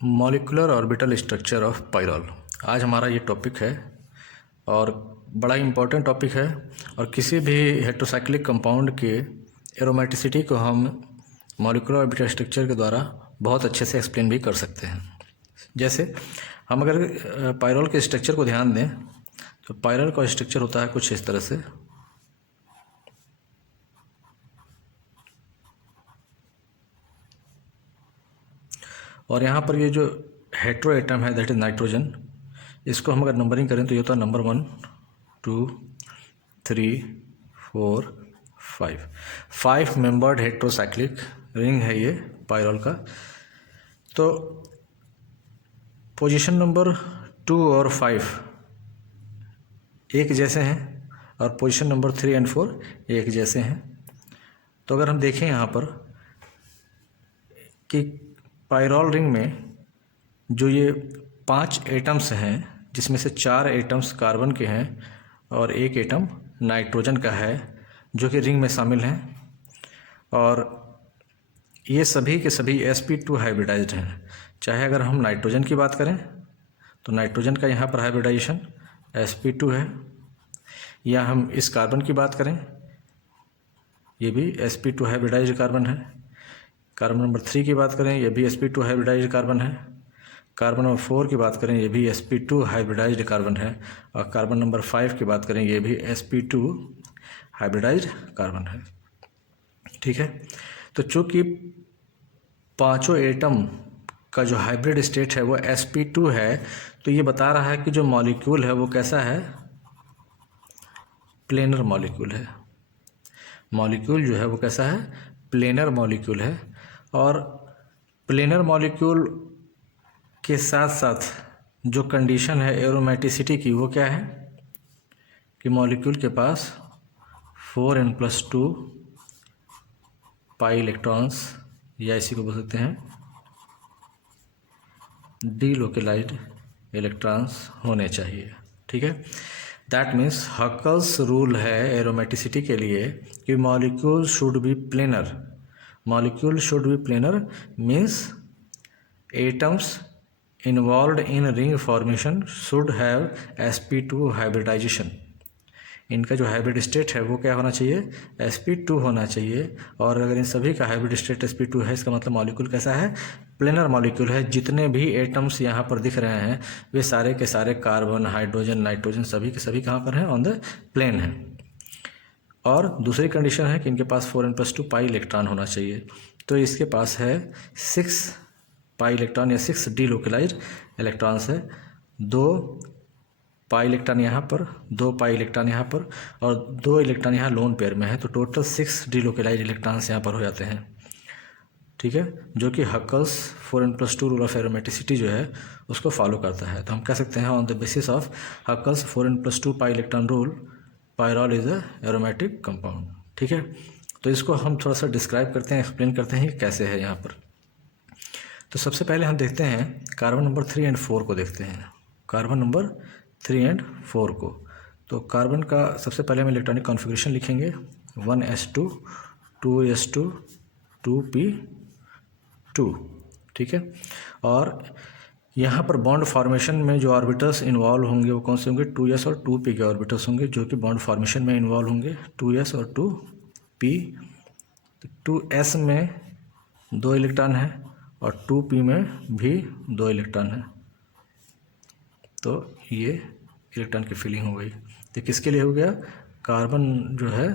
Molecular orbital structure of pyrrole. आज हमारा ये टॉपिक है और बड़ा इम्पोर्टेंट टॉपिक है। और किसी भी हेटेरोसाइक्लिक कंपाउंड के एरोमेटिसिटी को हम मॉलिक्यूलर ऑर्बिटल स्ट्रक्चर के द्वारा बहुत अच्छे से एक्सप्लेन भी कर सकते हैं। जैसे हम अगर पायरॉल के स्ट्रक्चर को ध्यान दें तो पायरॉल का स्ट्रक्चर होता है कुछ इस तरह से। और यहाँ पर ये जो हेटेरो एटम है दैट इज नाइट्रोजन, इसको हम अगर नंबरिंग करें तो ये होता है नंबर 1 2 3 4 5 मेंबर्ड हेटेरोसाइक्लिक रिंग है ये पायरॉल का। तो पोजीशन नंबर 2 और 5 एक जैसे हैं और पोजीशन नंबर 3 और 4 एक जैसे हैं। तो अगर हम देखें यहाँ पर कि पायरॉल रिंग में जो ये 5 एटम्स हैं जिसमें से 4 एटम्स कार्बन के हैं और एक एटम नाइट्रोजन का है जो कि रिंग में शामिल हैं, और ये सभी के सभी sp2 हाइब्रिडाइज्ड हैं। चाहे अगर हम नाइट्रोजन की बात करें तो नाइट्रोजन का यहाँ पर हाइब्रिडाइजेशन sp2 है, या हम इस कार्बन की बात करें ये भी sp2 हाइब्रिडाइज्ड कार्बन है। कार्बन नंबर 3 की बात करें ये भी sp2 हाइब्रिडाइज्ड कार्बन है। कार्बन नंबर 4 की बात करें ये भी sp2 हाइब्रिडाइज्ड कार्बन है। और कार्बन नंबर 5 की बात करें ये भी sp2 हाइब्रिडाइज्ड कार्बन है। ठीक है, तो चूँकि पांचों एटम का जो हाइब्रिड स्टेट है वो sp2 है, तो ये बता रहा है कि जो मॉलिक्यूल है वो कैसा है, प्लेनर मॉलिक्यूल है। मॉलिक्यूल जो है वो कैसा है, प्लेनर मॉलिक्यूल है। और प्लेनर मॉलिक्यूल के साथ साथ जो कंडीशन है एरोमेटिसिटी की वो क्या है कि मॉलिक्यूल के पास 4n+2 पाई इलेक्ट्रॉन्स, या इसी को बोल सकते हैं डीलोकलाइज्ड इलेक्ट्रॉन्स होने चाहिए। ठीक है, दैट मीन्स हकल्स रूल है एरोमेटिसिटी के लिए कि molecule should be planar. Molecule should be planar means atoms involve in ring formation should have sp2 hybridization. इनका जो हाइब्रिड स्टेट है वो क्या होना चाहिए, sp2 होना चाहिए। और अगर इन सभी का हाइब्रिड स्टेट sp2 है, इसका मतलब मॉलिक्यूल कैसा है, प्लेनर मॉलिक्यूल है। जितने भी एटम्स यहाँ पर दिख रहे हैं वे सारे के सारे कार्बन, हाइड्रोजन, नाइट्रोजन सभी के सभी कहाँ पर हैं, ऑन द प्लेन हैं। और दूसरी कंडीशन है कि इनके पास 4n+2 पाई इलेक्ट्रॉन होना चाहिए। तो इसके पास है 6 पाई इलेक्ट्रॉन या 6 डीलोकलाइज्ड इलेक्ट्रॉन्स है। 2 पाई इलेक्ट्रॉन यहाँ पर, 2 पाई इलेक्ट्रॉन यहाँ पर, और 2 इलेक्ट्रॉन यहाँ लोन पेयर में है। तो टोटल 6 डीलोकलाइज्ड इलेक्ट्रॉन्स यहाँ पर हो जाते हैं। ठीक है, जो कि Huckel's 4n+2 rule of aromaticity जो है उसको फॉलो करता है। तो हम कह सकते हैं on the basis of Huckel's 4n+2 pi electron rule pyrrole is a aromatic compound. ठीक है, तो इसको हम थोड़ा सा डिस्क्राइब करते हैं, एक्सप्लेन करते हैं कि कैसे है यहाँ पर। तो सबसे पहले हम देखते हैं कार्बन नंबर 3 और 4 को देखते हैं। कार्बन नंबर 3 और 4 को, तो कार्बन का सबसे पहले हम इलेक्ट्रॉनिक कॉन्फ़िगरेशन लिखेंगे 1s2 2s2 2p2। ठीक है, और यहाँ पर बॉन्ड फॉर्मेशन में जो ऑर्बिटल्स इन्वॉल्व होंगे वो कौन से होंगे, 2s और 2p के ऑर्बिटल्स होंगे जो कि बॉन्ड फॉर्मेशन में इन्वॉल्व होंगे, 2s और 2p। 2s में 2 इलेक्ट्रॉन है और 2p में भी 2 इलेक्ट्रॉन है। तो ये इलेक्ट्रॉन की फिलिंग हो गई। तो किसके लिए हो गया, कार्बन जो है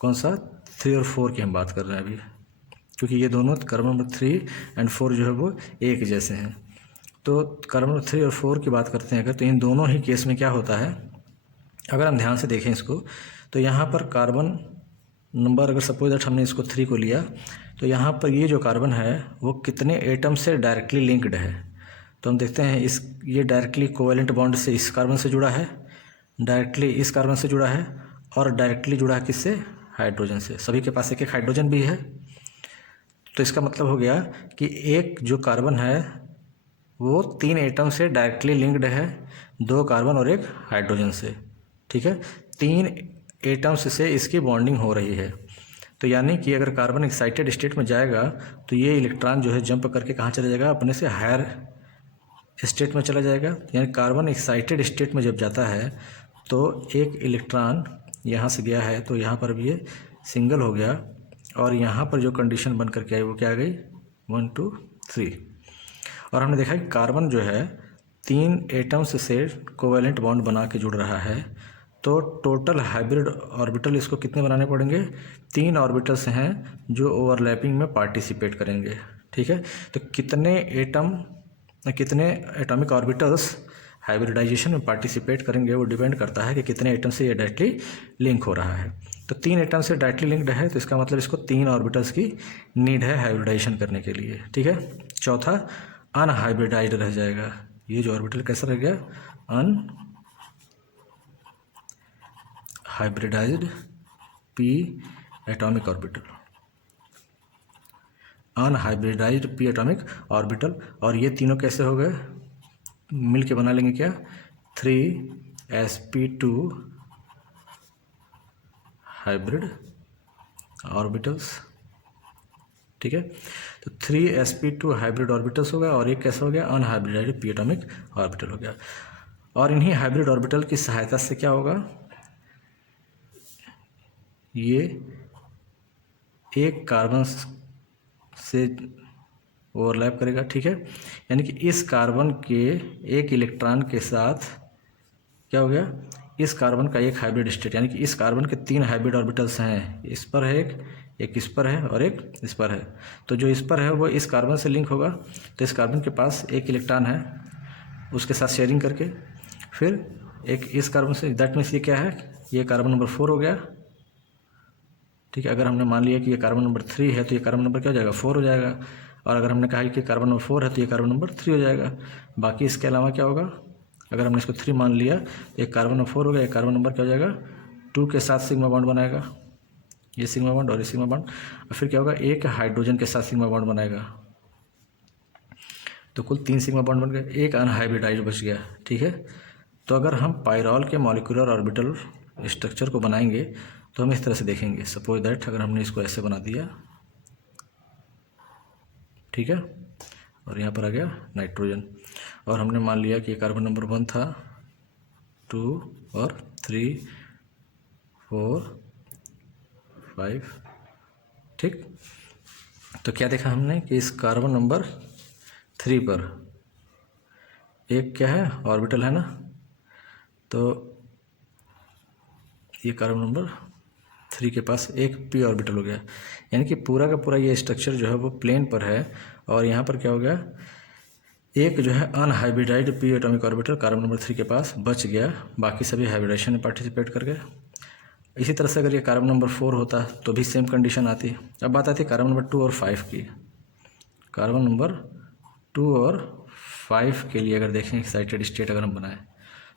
कौन सा, 3 और 4 की हम बात कर रहे हैं अभी, क्योंकि ये दोनों कार्बन नंबर 3 और 4 जो है वो एक जैसे हैं। तो कार्बन नंबर 3 और 4 की बात करते हैं अगर, तो इन दोनों ही केस में क्या होता है, अगर हम ध्यान से देखें इसको, तो यहाँ पर कार्बन नंबर, अगर सपोज दैट हमने इसको 3 को लिया, तो यहाँ पर ये जो कार्बन है वो कितने एटम से डायरेक्टली लिंक्ड है। तो हम देखते हैं इस, ये डायरेक्टली कोवेलेंट बॉन्ड से इस कार्बन से जुड़ा है, डायरेक्टली इस कार्बन से जुड़ा है, और डायरेक्टली जुड़ा है किससे, हाइड्रोजन से। सभी के पास एक एक हाइड्रोजन भी है। तो इसका मतलब हो गया कि एक जो कार्बन है वो 3 एटम से डायरेक्टली लिंक्ड है, 2 कार्बन और 1 हाइड्रोजन से। ठीक है, 3 एटम्स से इसकी बॉन्डिंग हो रही है। तो यानी कि अगर कार्बन एक्साइटेड स्टेट में जाएगा तो ये इलेक्ट्रॉन जो है जंप करके कहाँ चला जाएगा, अपने से हायर स्टेट में चला जाएगा। यानी कार्बन एक्साइटेड स्टेट में जब जाता है तो एक इलेक्ट्रॉन यहाँ से गया है तो यहाँ पर भी ये सिंगल हो गया, और यहाँ पर जो कंडीशन बन करके आई वो क्या आ गई, 1 2 3। और हमने देखा कि कार्बन जो है 3 एटम्स से कोवेलेंट बॉन्ड बना के जुड़ रहा है, तो टोटल हाइब्रिड ऑर्बिटल इसको कितने बनाने पड़ेंगे, 3 ऑर्बिटल्स हैं जो ओवरलैपिंग में पार्टिसिपेट करेंगे। ठीक है, तो कितने एटॉमिक ऑर्बिटल्स हाइब्रिडाइजेशन में पार्टिसिपेट करेंगे वो डिपेंड करता है कि कितने एटम से ये डायरेक्टली लिंक हो रहा है। तो 3 एटम से डायरेक्टली लिंक्ड है, तो इसका मतलब इसको 3 ऑर्बिटल्स की नीड है हाइब्रिडाइजेशन करने के लिए। ठीक है, चौथा अनहाइब्रिडाइज्ड रह जाएगा। ये जो ऑर्बिटल कैसा रह गया, unhybridised p atomic orbital, unhybridised p atomic orbital. और ये तीनों कैसे हो गए, मिल के बना लेंगे क्या, 3sp2 हाइब्रिड ऑर्बिटल्स। ठीक है, तो 3sp2 हाइब्रिड ऑर्बिटल्स हो गया, और एक कैसा हो गया, अनहाइब्रिडाइज्ड p एटॉमिक ऑर्बिटल हो गया। और इन्हीं हाइब्रिड ऑर्बिटल की सहायता से क्या होगा, ये एक कार्बन से ओवरलैप करेगा। ठीक है, यानी कि इस कार्बन के एक इलेक्ट्रॉन के साथ क्या हो गया, इस कार्बन का एक हाइब्रिड स्टेट, यानी कि इस कार्बन के 3 हाइब्रिड ऑर्बिटल्स हैं, इस पर है एक इस पर है और एक इस पर है। तो जो इस पर है वो इस कार्बन से लिंक होगा, तो इस कार्बन के पास एक इलेक्ट्रॉन है, उसके साथ शेयरिंग करके फिर एक इस कार्बन से, दैट मीन्स ये क्या है, ये कार्बन नंबर 4 हो गया। ठीक है, अगर हमने मान लिया कि ये कार्बन नंबर 3 है तो ये कार्बन नंबर क्या हो जाएगा, 4 हो जाएगा। और अगर हमने कहा कि कार्बन नंबर 4 है तो ये कार्बन नंबर 3 हो जाएगा। बाकी इसके अलावा क्या होगा, अगर हमने इसको 3 मान लिया तो एक कार्बन नंबर 4 हो गया, एक कार्बन नंबर क्या हो जाएगा, 2 के साथ सिग्मा बॉन्ड बनाएगा, ये सिग्मा बॉन्ड और ये सिग्मा बॉन्ड। और फिर क्या होगा, एक हाइड्रोजन के साथ सिग्मा बॉन्ड बनाएगा, तो कुल 3 सिग्मा बॉन्ड बन गए, एक अनहाइब्रिडाइज्ड बच गया। ठीक है, तो अगर हम पायरॉल के मॉलिक्यूलर ऑर्बिटल स्ट्रक्चर को बनाएंगे तो हम इस तरह से देखेंगे। सपोज दैट अगर हमने इसको ऐसे बना दिया, ठीक है, और यहाँ पर आ गया नाइट्रोजन, और हमने मान लिया कि कार्बन नंबर 1 था, 2 और 3 4 5। ठीक, तो क्या देखा हमने कि इस कार्बन नंबर 3 पर एक क्या है, ऑर्बिटल है ना, तो ये कार्बन नंबर 3 के पास एक p ऑर्बिटल हो गया। यानी कि पूरा का पूरा ये स्ट्रक्चर जो है वो प्लेन पर है, और यहाँ पर क्या हो गया, एक जो है unhybridised p atomic orbital carbon number 3 के पास बच गया, बाकी सभी हाइब्रिडाइजेशन में पार्टिसिपेट कर गए। इसी तरह से अगर ये कार्बन नंबर 4 होता तो भी सेम कंडीशन आती। अब बात आती है कार्बन नंबर 2 और 5 की। कार्बन नंबर 2 और 5 के लिए अगर देखें एक्साइटेड स्टेट अगर हम बनाएं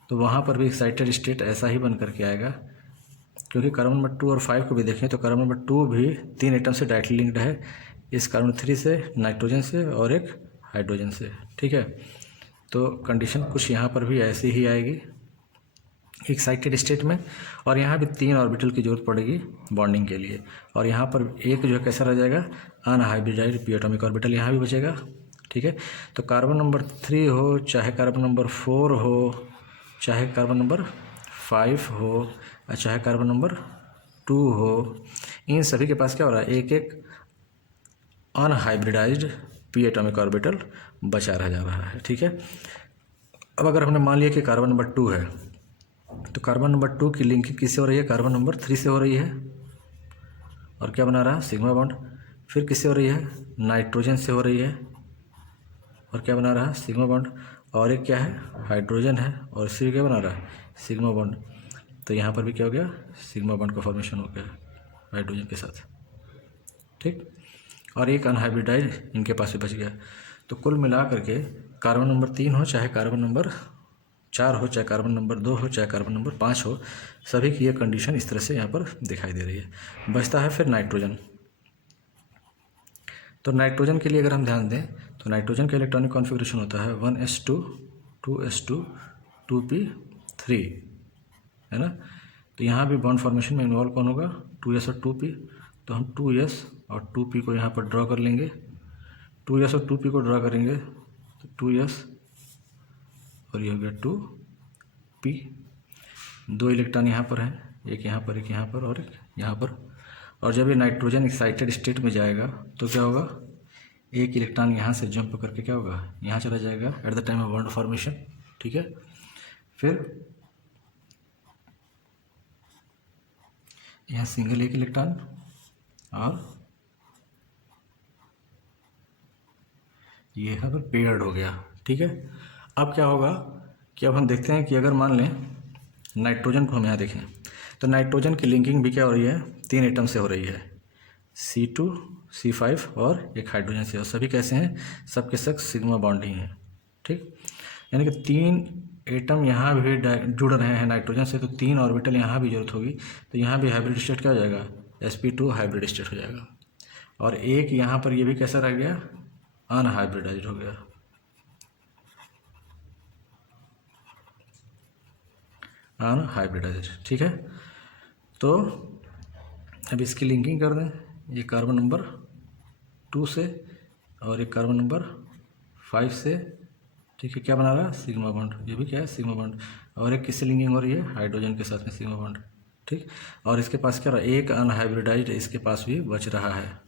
तो वहाँ पर भी एक्साइटेड स्टेट ऐसा ही बन करके आएगा, क्योंकि कार्बन नंबर 2 और 5 को भी देखें तो कार्बन नंबर 2 भी 3 एटम से डायरेक्टली लिंक्ड है, इस कार्बन 3 से, नाइट्रोजन से और एक हाइड्रोजन से। ठीक है, तो कंडीशन कुछ यहाँ पर भी ऐसी ही आएगी एक्साइटेड स्टेट में, और यहाँ भी 3 ऑर्बिटल की जरूरत पड़ेगी बॉन्डिंग के लिए। और यहाँ पर एक जो है कैसा रह जाएगा, अनहाइब्रिडाइज्ड p एटॉमिक ऑर्बिटल यहाँ भी बचेगा। ठीक है, तो कार्बन नंबर 3 हो, चाहे कार्बन नंबर 4 हो, चाहे कार्बन नंबर 5 हो, चाहे कार्बन नंबर 2 हो, इन सभी के पास क्या हो रहा है, एक एक अनहाइब्रिडाइज्ड p एटॉमिक ऑर्बिटल बचा रह जा रहा है। ठीक है, अब अगर हमने मान लिया कि कार्बन नंबर 2 है तो कार्बन नंबर 2 की लिंकिंग किससे हो रही है, कार्बन नंबर 3 से हो रही है, और क्या बना रहा है, सिग्मा बॉन्ड। फिर किससे हो रही है, नाइट्रोजन से हो रही है, और क्या बना रहा है, सिग्मा बॉन्ड। और एक क्या है, हाइड्रोजन है, और इससे क्या बना रहा है, सिग्मा बॉन्ड। तो यहाँ पर भी क्या हो गया, सिग्मा बॉन्ड का फॉर्मेशन हो गया हाइड्रोजन के साथ। ठीक, और एक अनहाइब्रिडाइज्ड इनके पास भी बच गया। तो कुल मिला करके कार्बन नंबर 3 हो, चाहे कार्बन नंबर 4 हो, चाहे कार्बन नंबर 2 हो, चाहे कार्बन नंबर 5 हो, सभी की ये कंडीशन इस तरह से यहाँ पर दिखाई दे रही है। बचता है फिर नाइट्रोजन। तो नाइट्रोजन के लिए अगर हम ध्यान दें तो नाइट्रोजन का इलेक्ट्रॉनिक कॉन्फ़िगरेशन होता है 1s2 2s2 2p3, है ना। तो यहाँ भी बॉन्ड फॉर्मेशन में इन्वॉल्व कौन होगा, 2s और 2p। तो हम 2s और 2p को यहाँ पर ड्रॉ कर लेंगे। 2s और 2p को ड्रॉ करेंगे तो 2s और ये हो गया 2p। 2 इलेक्ट्रॉन यहाँ पर है, एक यहाँ पर, एक यहाँ पर और एक यहाँ पर। और जब ये नाइट्रोजन एक्साइटेड स्टेट में जाएगा तो क्या होगा, एक इलेक्ट्रॉन यहाँ से जंप करके क्या होगा, यहाँ चला जाएगा at the time of bond formation. ठीक है, फिर यहाँ सिंगल एक इलेक्ट्रॉन और ये यहाँ पर पेयर्ड हो गया। ठीक है, अब क्या होगा कि अब हम देखते हैं कि अगर मान लें नाइट्रोजन को हम यहाँ देखें तो नाइट्रोजन की लिंकिंग भी क्या हो रही है, 3 एटम से हो रही है, C2 C5 और एक हाइड्रोजन से। और सभी कैसे हैं, सबके सब सिग्मा बॉन्ड ही हैं। ठीक, यानी कि 3 एटम यहाँ भी जुड़ रहे हैं नाइट्रोजन से, तो 3 ऑर्बिटल यहाँ भी जरूरत होगी। तो यहाँ भी हाइब्रिड स्टेट क्या हो जाएगा, sp2 हाइब्रिड स्टेट हो जाएगा। और एक यहाँ पर ये भी कैसा रह गया, अनहाइब्रिडाइज्ड हो गया। अनहाइब्रिडाइज्ड। ठीक है, तो अब इसकी लिंकिंग कर दें, ये कार्बन नंबर 2 से और एक कार्बन नंबर 5 से। ठीक है, क्या बना रहा है, सिग्मा बॉन्ड, ये भी क्या है, सिग्मा बॉन्ड। और एक किससे लिंकिंग हो रही है, हाइड्रोजन के साथ में सिग्मा बॉन्ड। ठीक, और इसके पास क्या रहा, एक अनहाइब्रिडाइज्ड इसके पास भी बच रहा है।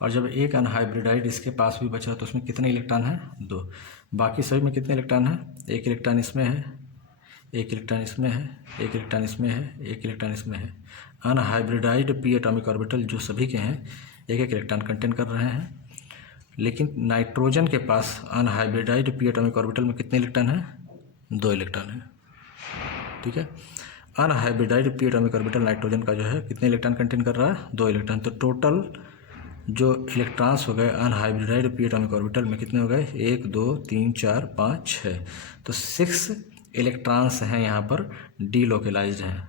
और जब एक अनहाइब्रिडाइज्ड इसके पास भी बच रहा है तो उसमें कितने इलेक्ट्रॉन हैं, 2। बाकी सभी में कितने इलेक्ट्रॉन हैं, एक इलेक्ट्रॉन इसमें है, एक इलेक्ट्रॉन इसमें है, एक इलेक्ट्रॉन इसमें है, एक इलेक्ट्रॉन इसमें है। अनहाइब्रिडाइज्ड p एटॉमिक ऑर्बिटल जो सभी के हैं एक एक इलेक्ट्रॉन कंटेन कर रहे हैं। लेकिन नाइट्रोजन के पास अनहाइब्रिडाइज्ड p एटॉमिक ऑर्बिटल में कितने इलेक्ट्रॉन हैं, 2 इलेक्ट्रॉन हैं। ठीक है, unhybridised p atomic orbital nitrogen का जो है कितने इलेक्ट्रॉन कंटेन कर रहा है, 2 इलेक्ट्रॉन। तो टोटल जो इलेक्ट्रॉन्स हो गए अनहाइब्रिडाइज्ड p एटॉमिक ऑर्बिटल में कितने हो गए, 1 2 3 4 5 6। तो 6 इलेक्ट्रॉन्स हैं यहाँ पर डीलोकलाइज्ड हैं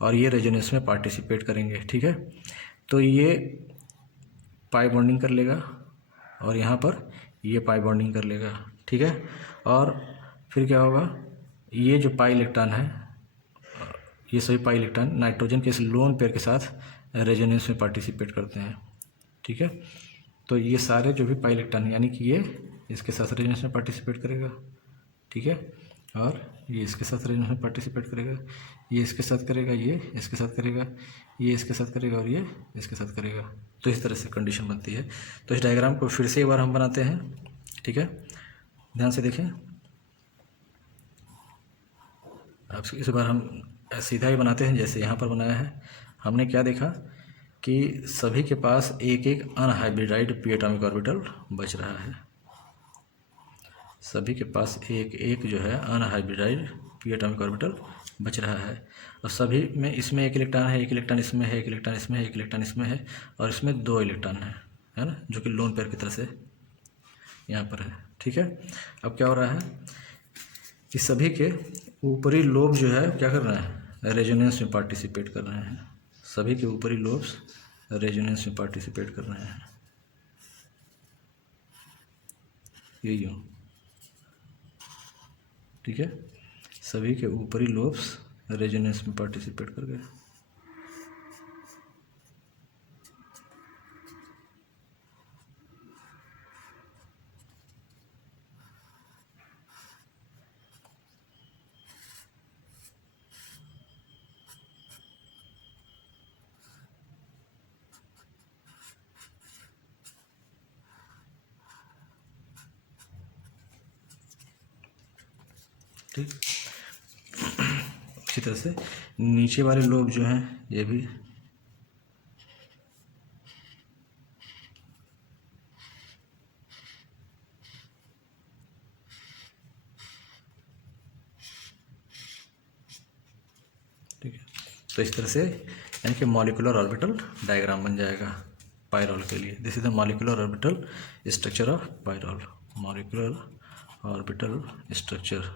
और ये रेजोनेंस में पार्टिसिपेट करेंगे। ठीक है, तो ये पाई बॉन्डिंग कर लेगा और यहाँ पर ये पाई बॉन्डिंग कर लेगा। ठीक है, और फिर क्या होगा, ये जो पाई इलेक्ट्रॉन है, ये सभी पाई इलेक्ट्रॉन नाइट्रोजन के इस लोन पेयर के साथ रेजोनेंस में पार्टिसिपेट करते हैं। ठीक है, तो ये सारे जो भी पाई इलेक्ट्रॉन यानी कि ये इसके साथ रेजोनेंस में पार्टिसिपेट करेगा। ठीक है, और ये इसके साथ रेजोनेंस में पार्टिसिपेट करेगा, ये इसके साथ करेगा, ये इसके साथ करेगा, ये इसके साथ करेगा और ये इसके साथ करेगा। तो इस तरह से कंडीशन बनती है। तो इस डायग्राम को फिर से एक बार हम बनाते हैं। ठीक है, ध्यान से देखें, अब इस बार हम सीधा ही बनाते हैं जैसे यहाँ पर बनाया है। हमने क्या देखा कि सभी के पास एक एक अनहाइब्रिडाइज्ड p एटॉमिक ऑर्बिटल बच रहा है। सभी के पास एक एक जो है अनहाइब्रिडाइज्ड p एटॉमिक ऑर्बिटल बच रहा है। और सभी में इसमें एक इलेक्ट्रॉन है, एक इलेक्ट्रॉन इसमें है, एक इलेक्ट्रॉन इसमें है, एक इलेक्ट्रॉन इसमें है और इसमें 2 इलेक्ट्रॉन है ना, जो कि लोन पेयर की तरह से यहाँ पर है। ठीक है, अब क्या हो रहा है कि सभी के ऊपरी लोब जो है क्या कर रहे हैं, रेजोनेंस में पार्टिसिपेट कर रहे हैं। सभी के ऊपरी लोब्स रेजोनेंस में पार्टिसिपेट कर रहे हैं, ये यूँ। ठीक है, सभी के ऊपरी लोब्स रेजोनेंस में पार्टिसिपेट कर गए। ठीक, इसी तरह से नीचे वाले लोब जो हैं ये भी ठीक है। तो इस तरह से यानी कि मॉलिक्यूलर ऑर्बिटल डायग्राम बन जाएगा पायरोल के लिए। This is the molecular orbital structure of pyrrole, molecular orbital structure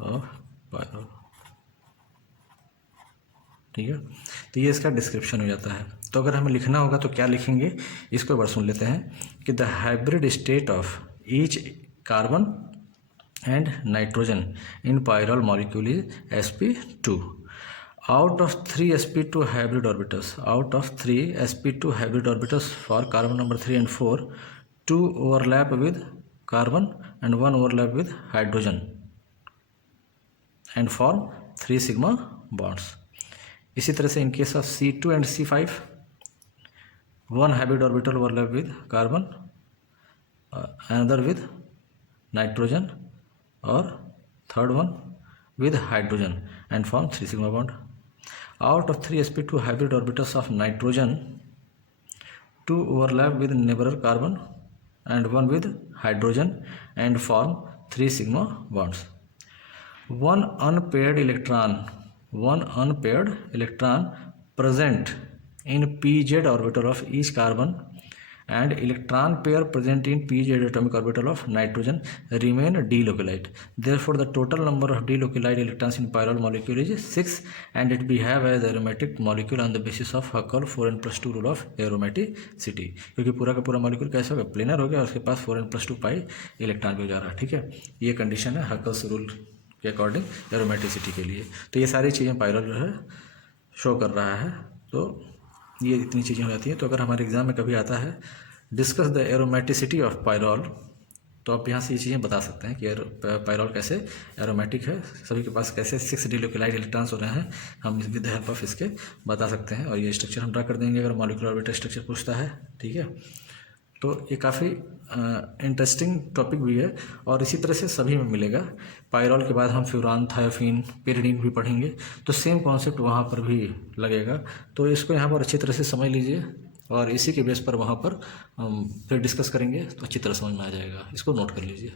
of pyrrole. ठीक है, तो ये इसका डिस्क्रिप्शन हो जाता है। तो अगर हमें लिखना होगा तो क्या लिखेंगे, इसको एक बार सुन लेते हैं कि the hybrid state of each carbon and nitrogen in pyrrole molecule is sp2। Out of 3 sp2 hybrid orbitals for carbon number 3 and 4, 2 overlap with carbon and 1 overlap with hydrogen and form 3 sigma bonds. इसी तरह से in case of C2 and C5, 1 hybrid orbital overlap with carbon, another with nitrogen, or third one with hydrogen and form 3 sigma bond. Out of 3 sp2 hybrid orbitals of nitrogen, 2 overlap with neighbor carbon and 1 with hydrogen and form 3 sigma bonds. One unpaired electron present in pz orbital of each carbon and electron pair present in pz atomic orbital of nitrogen remain delocalized. Therefore, the total number of delocalized electrons in pyrrole molecule is 6 and it behave as aromatic molecule on the basis of Huckel 4n+2 rule of aromaticity. क्योंकि पूरा का पूरा molecule कैसा हो गया, planar हो गया और उसके पास 4n+2 पाई इलेक्ट्रॉन भी जा रहा है. ठीक है, ये कंडीशन है हकल्स रूल के अकॉर्डिंग एरोमेटिसिटी के लिए. तो ये सारी चीज़ें पायरल जो है शो कर रहा है. तो ये इतनी चीज़ें हो जाती हैं. तो अगर हमारे एग्जाम में कभी आता है discuss the aromaticity of pyrrole, तो आप यहाँ से ये चीज़ें बता सकते हैं कि पायरॉल कैसे एरोमेटिक है, सभी के पास कैसे 6 डिलोक्लाइड इलेक्ट्रॉन्स हो रहे हैं, हम विद द हेल्प ऑफ इसके बता सकते हैं. और ये स्ट्रक्चर हम ड्रा कर देंगे अगर मॉलिक्यूलर ऑर्बिटल स्ट्रक्चर पूछता है. ठीक है, तो ये काफ़ी इंटरेस्टिंग टॉपिक भी है और इसी तरह से सभी में मिलेगा. पायरॉल के बाद हम फ्यूरान, थायोफिन, पेरिडीन भी पढ़ेंगे, तो सेम कॉन्सेप्ट वहाँ पर भी लगेगा. तो इसको यहाँ पर अच्छी तरह से समझ लीजिए और इसी के बेस पर वहाँ पर हम फिर डिस्कस करेंगे तो अच्छी तरह समझ में आ जाएगा. इसको नोट कर लीजिए.